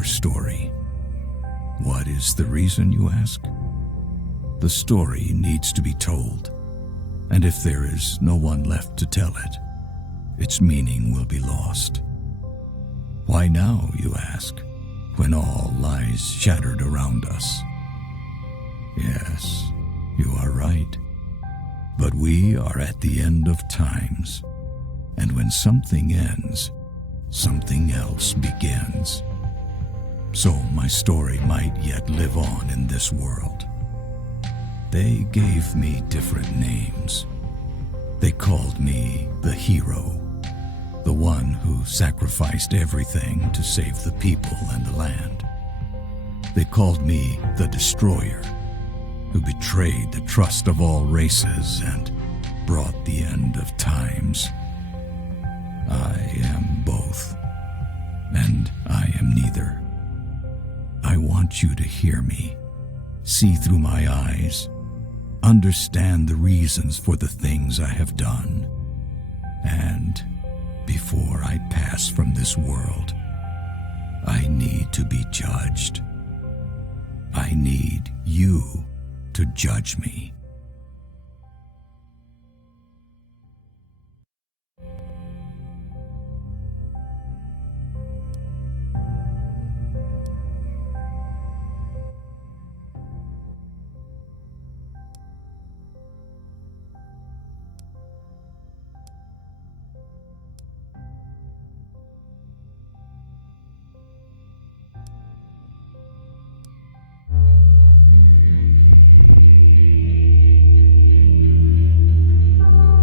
our story. What is the reason, you ask? The story needs to be told, and if there is no one left to tell it, its meaning will be lost. Why now, you ask, when all lies shattered around us? Yes, you are right. But we are at the end of times, and when something ends, something else begins. So my story might yet live on in this world. They gave me different names. They called me the hero, the one who sacrificed everything to save the people and the land. They called me the destroyer, who betrayed the trust of all races and brought the end of times. I am both, and I am neither. I want you to hear me, see through my eyes, understand the reasons for the things I have done, and before I pass from this world, I need to be judged. I need you to judge me.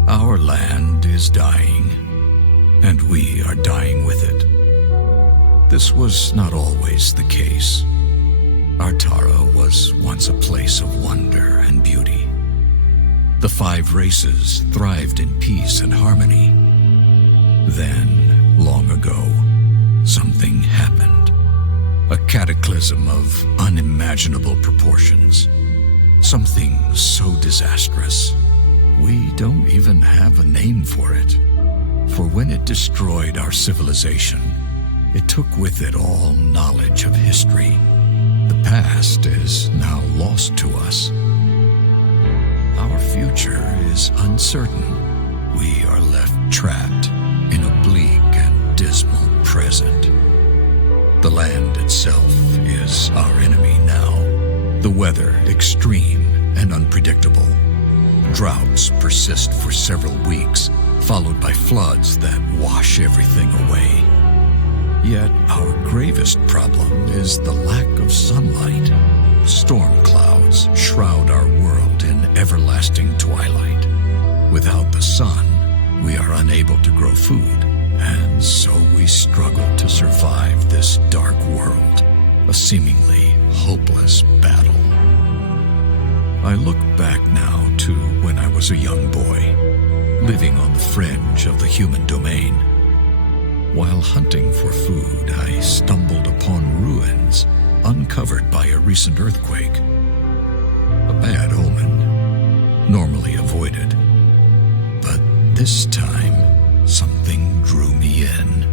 Our land is dying, and we are dying with it. This was not always the case. Artara was once a place of wonder and beauty. The 5 races thrived in peace and harmony. Then, long ago, something happened. A cataclysm of unimaginable proportions. Something so disastrous, we don't even have a name for it. For when it destroyed our civilization, it took with it all knowledge of history. The past is now lost to us. Our future is uncertain. We are left trapped in a bleak and dismal present. The land itself is our enemy now. The weather extreme and unpredictable. Droughts persist for several weeks, followed by floods that wash everything away. Yet our gravest problem is the lack of sunlight. Storm clouds shroud our world in everlasting twilight. Without the sun, we are unable to grow food, and so we struggle to survive this dark world, a seemingly hopeless battle. I look back now to when I was a young boy, living on the fringe of the human domain. While hunting for food, I stumbled upon ruins uncovered by a recent earthquake. A bad omen, normally avoided. But this time, something drew me in.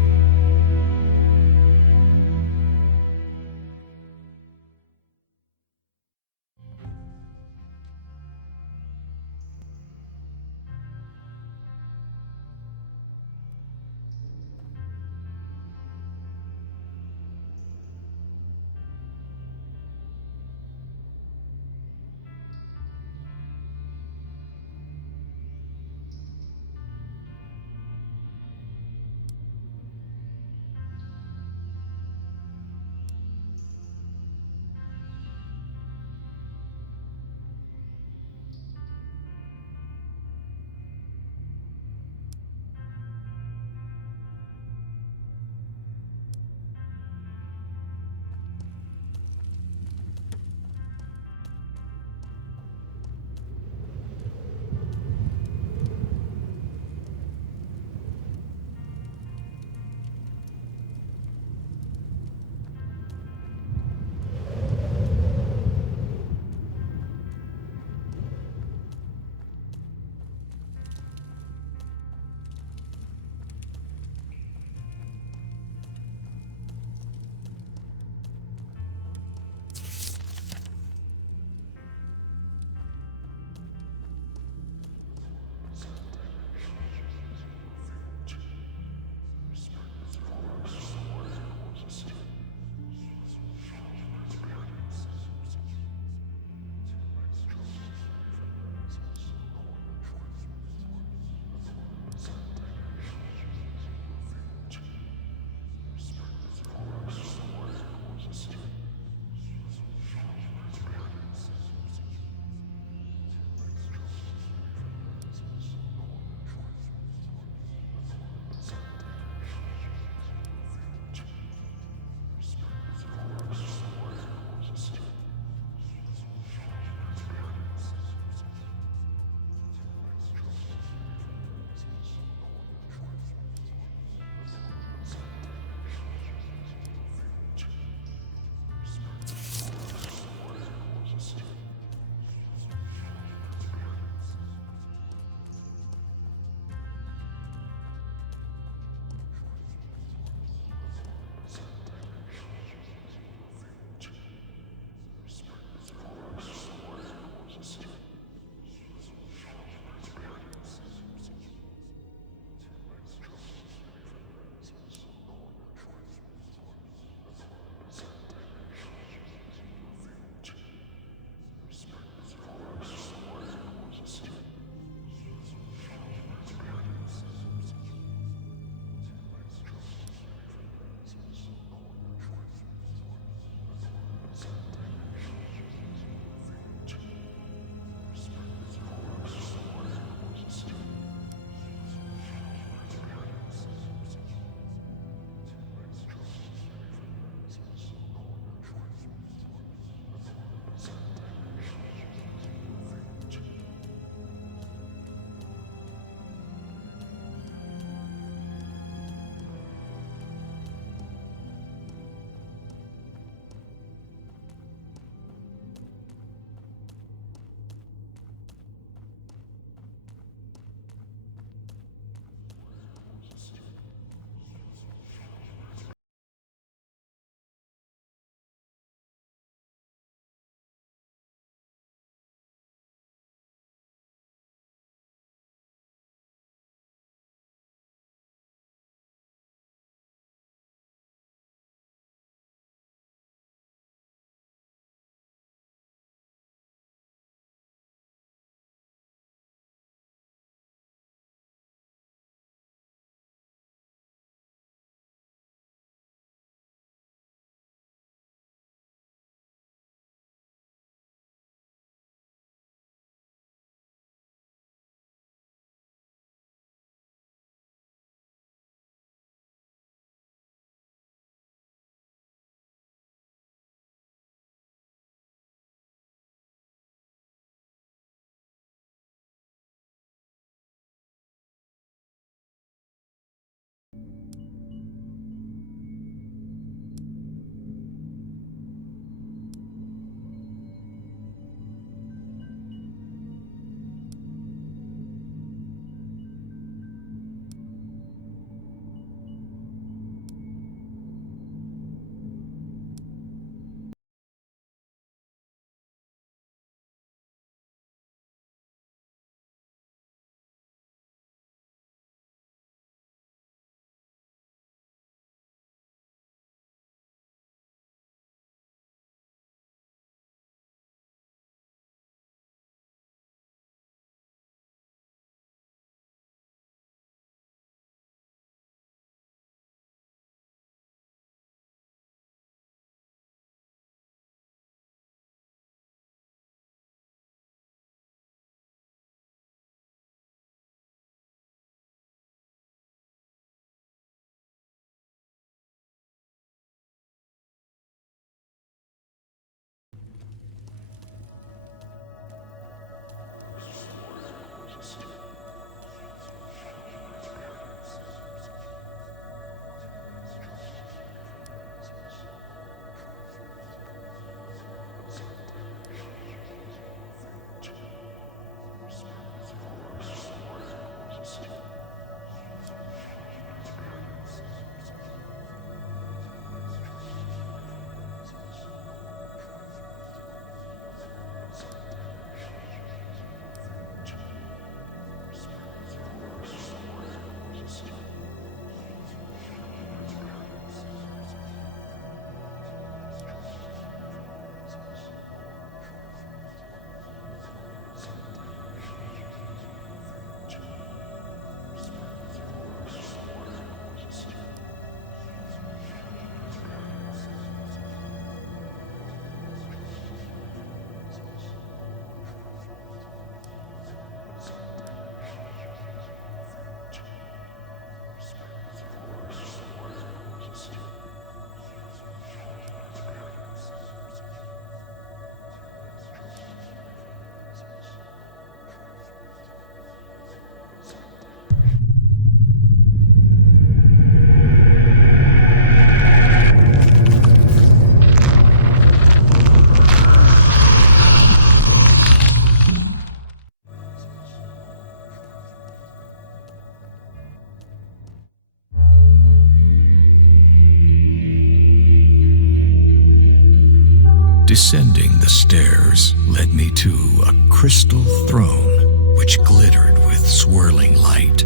Descending the stairs led me to a crystal throne which glittered with swirling light.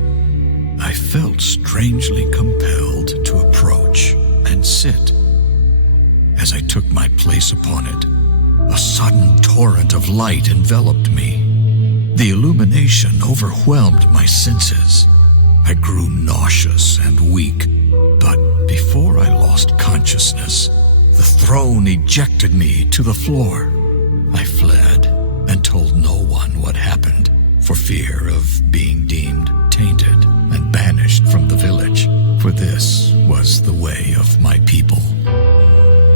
I felt strangely compelled to approach and sit. As I took my place upon it, a sudden torrent of light enveloped me. The illumination overwhelmed my senses. I grew nauseous and weak, but before I lost consciousness, the throne ejected me to the floor. I fled and told no one what happened, for fear of being deemed tainted and banished from the village, for this was the way of my people.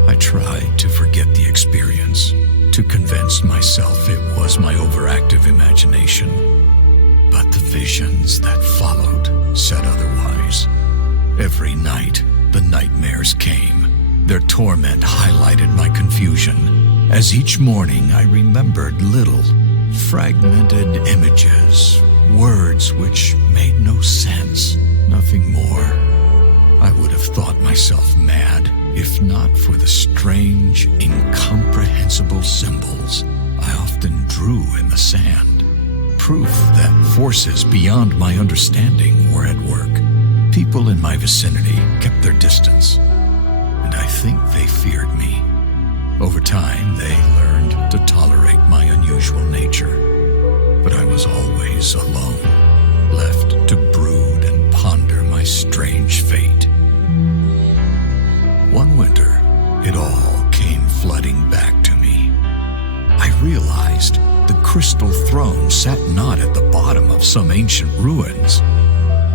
I tried to forget the experience, to convince myself it was my overactive imagination. But the visions that followed said otherwise. Every night, the nightmares came. Their torment highlighted my confusion, as each morning I remembered little, fragmented images, words which made no sense, nothing more. I would have thought myself mad if not for the strange, incomprehensible symbols I often drew in the sand. Proof that forces beyond my understanding were at work. People in my vicinity kept their distance, and I think they feared me. Over time, they learned to tolerate my unusual nature, but I was always alone, left to brood and ponder my strange fate. One winter, it all came flooding back to me. I realized the crystal throne sat not at the bottom of some ancient ruins,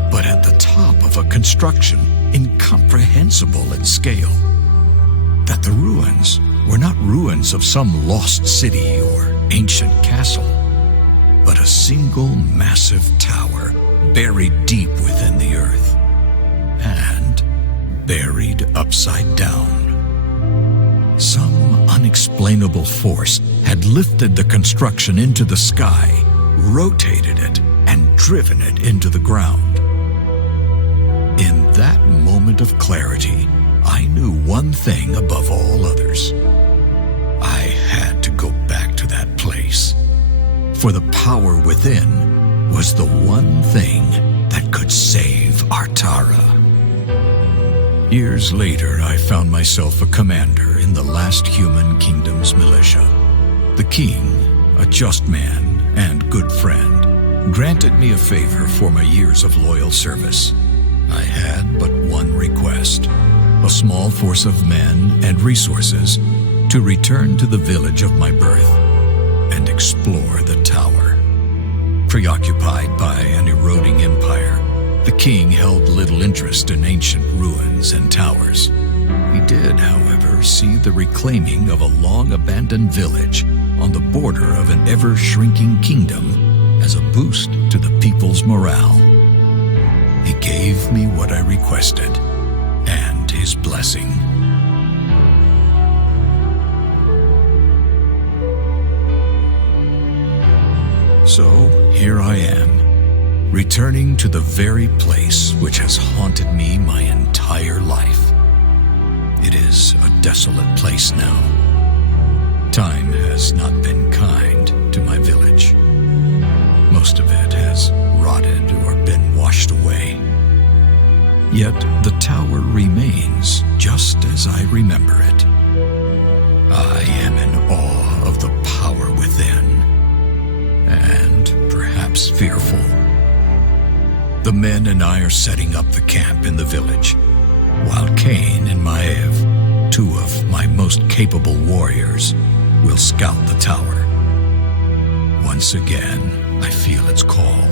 but at the top of a construction incomprehensible in scale. That the ruins were not ruins of some lost city or ancient castle, but a single massive tower buried deep within the earth, and buried upside down. Some unexplainable force had lifted the construction into the sky, rotated it, and driven it into the ground. In that moment of clarity, I knew one thing above all others. I had to go back to that place, for the power within was the one thing that could save Artara. Years later, I found myself a commander in the last human kingdom's militia. The king, a just man and good friend, granted me a favor for my years of loyal service. I had but one request: a small force of men and resources to return to the village of my birth and explore the tower. Preoccupied by an eroding empire, the king held little interest in ancient ruins and towers. He did, however, see the reclaiming of a long-abandoned village on the border of an ever-shrinking kingdom as a boost to the people's morale. He gave me what I requested, and his blessing. So here I am, returning to the very place which has haunted me my entire life. It is a desolate place now. Time has not been kind to my village. Most of it has rotted or been washed away. Yet the tower remains just as I remember it. I am in awe of the power within, and perhaps fearful. The men and I are setting up the camp in the village, while Cain and Maev, two of my most capable warriors, will scout the tower. Once again, I feel its call.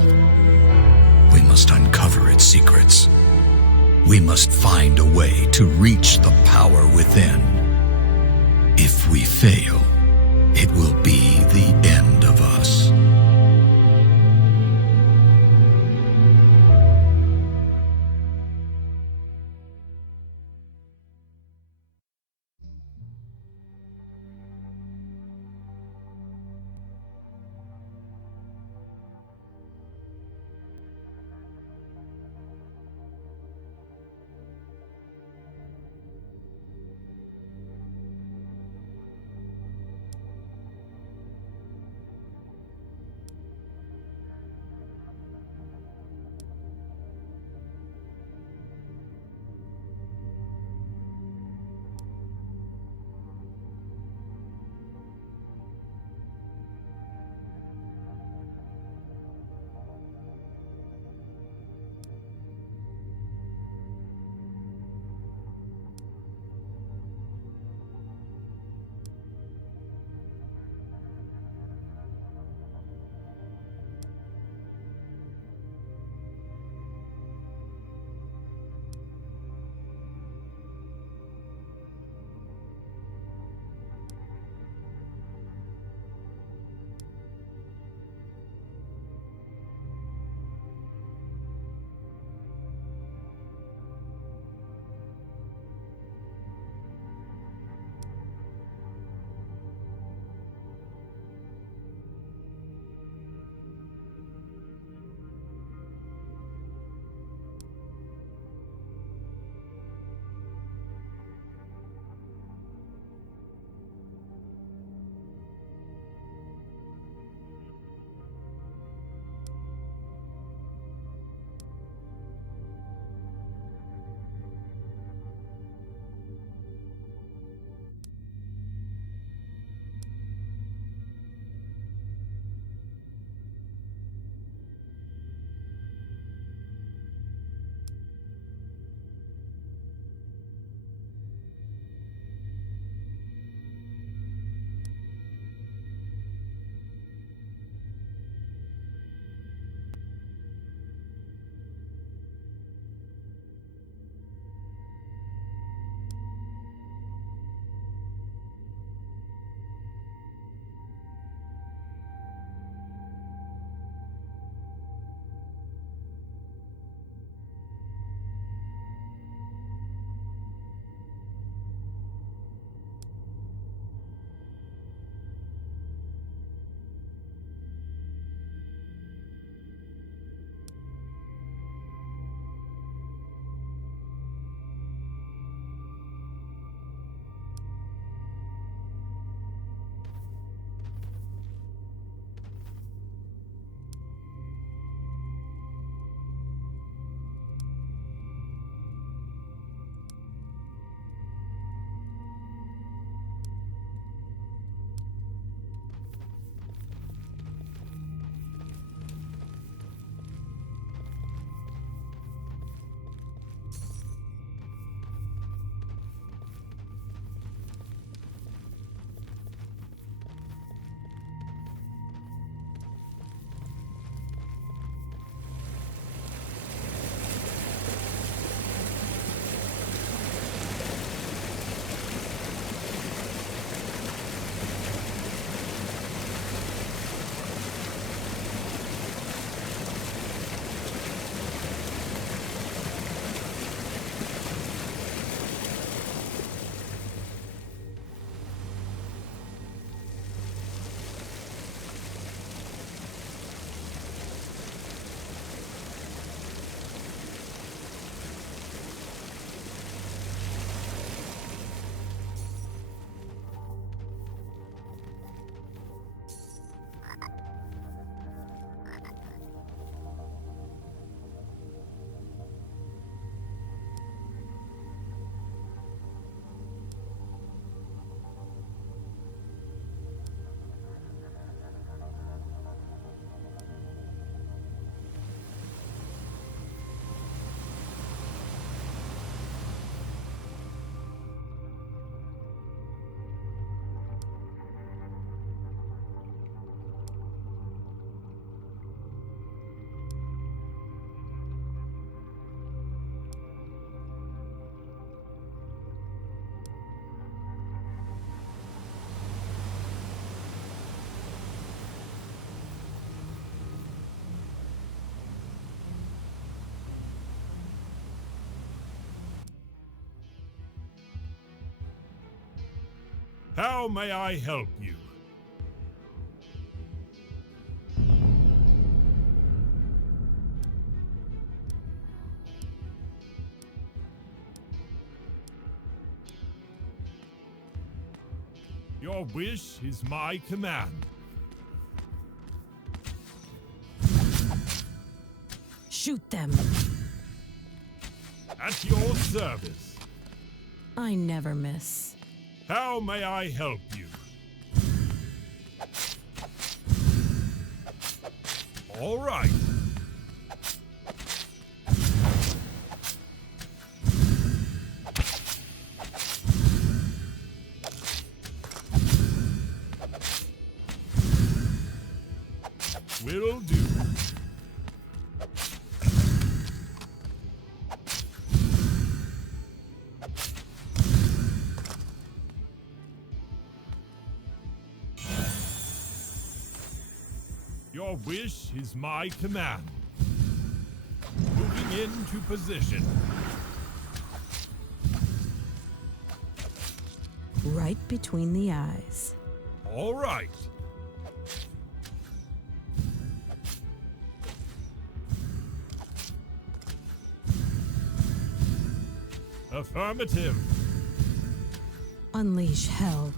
We must uncover its secrets. We must find a way to reach the power within. If we fail, it will be the end of us. How may I help you? Your wish is my command. Shoot them. At your service. I never miss. How may I help you? All right. Will do. Your wish is my command. Moving into position. Right between the eyes. All right. Affirmative. Unleash hell.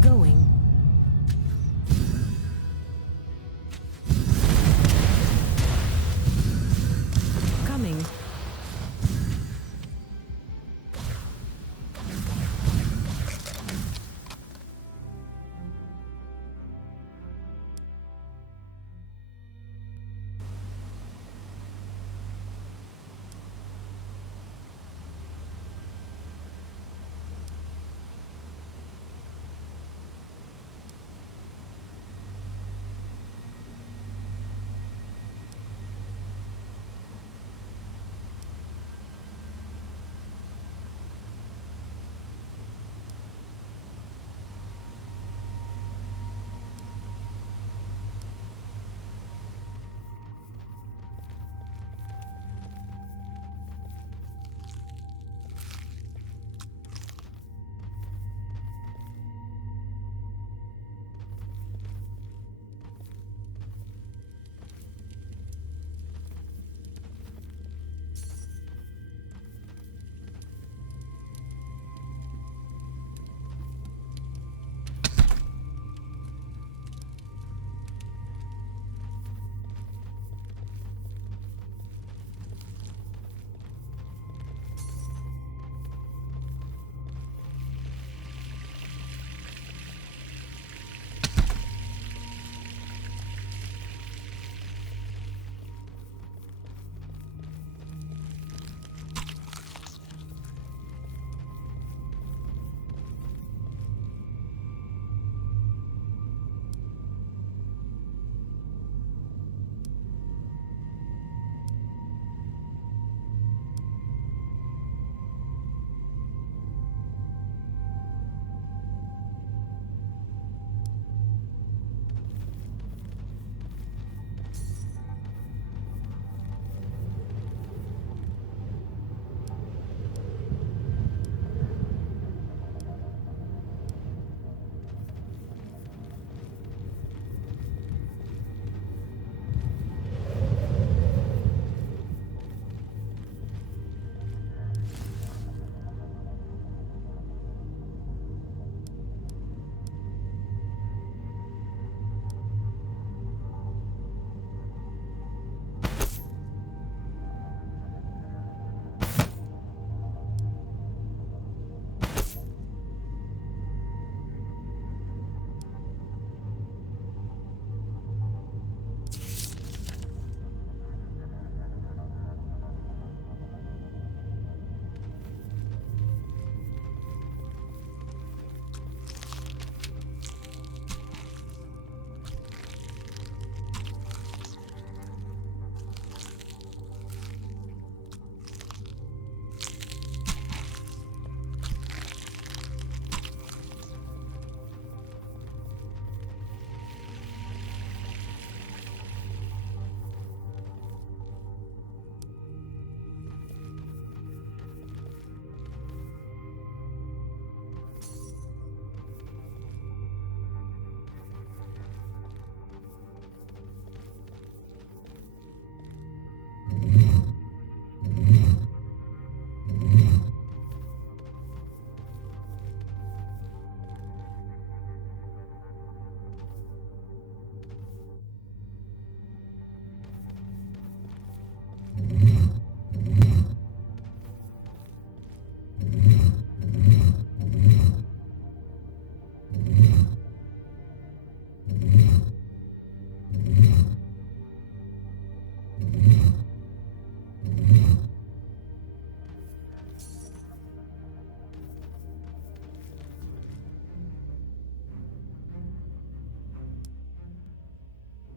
Going. Coming.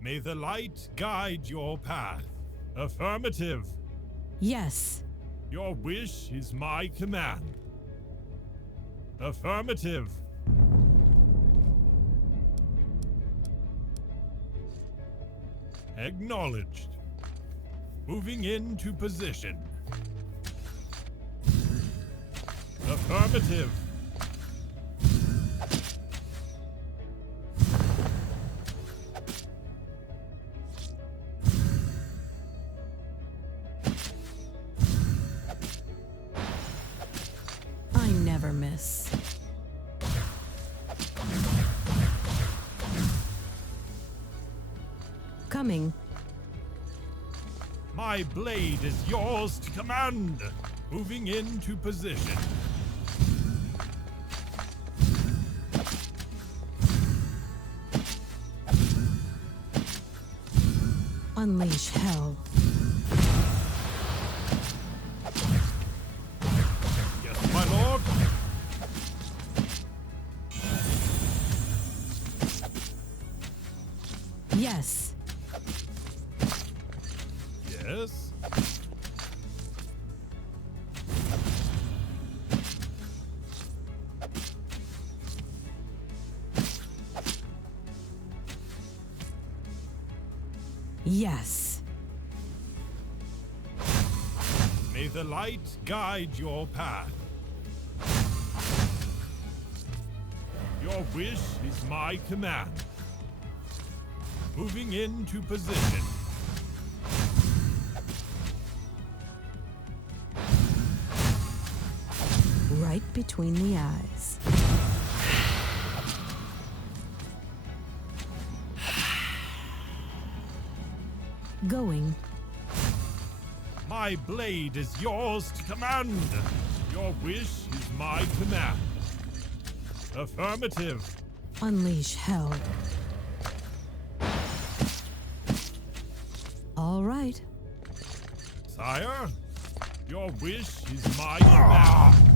May the light guide your path. Affirmative. Yes. Your wish is my command. Affirmative. Acknowledged. Moving into position. Affirmative. I never miss. Coming. My blade is yours to command. Moving into position. Unleash hell. Yes, my lord. Yes. Yes. Yes. May the light guide your path. Your wish is my command. Moving into position. Right between the eyes. Going. My blade is yours to command. Your wish is my command. Affirmative. Unleash hell. All right. Sire, your wish is my command.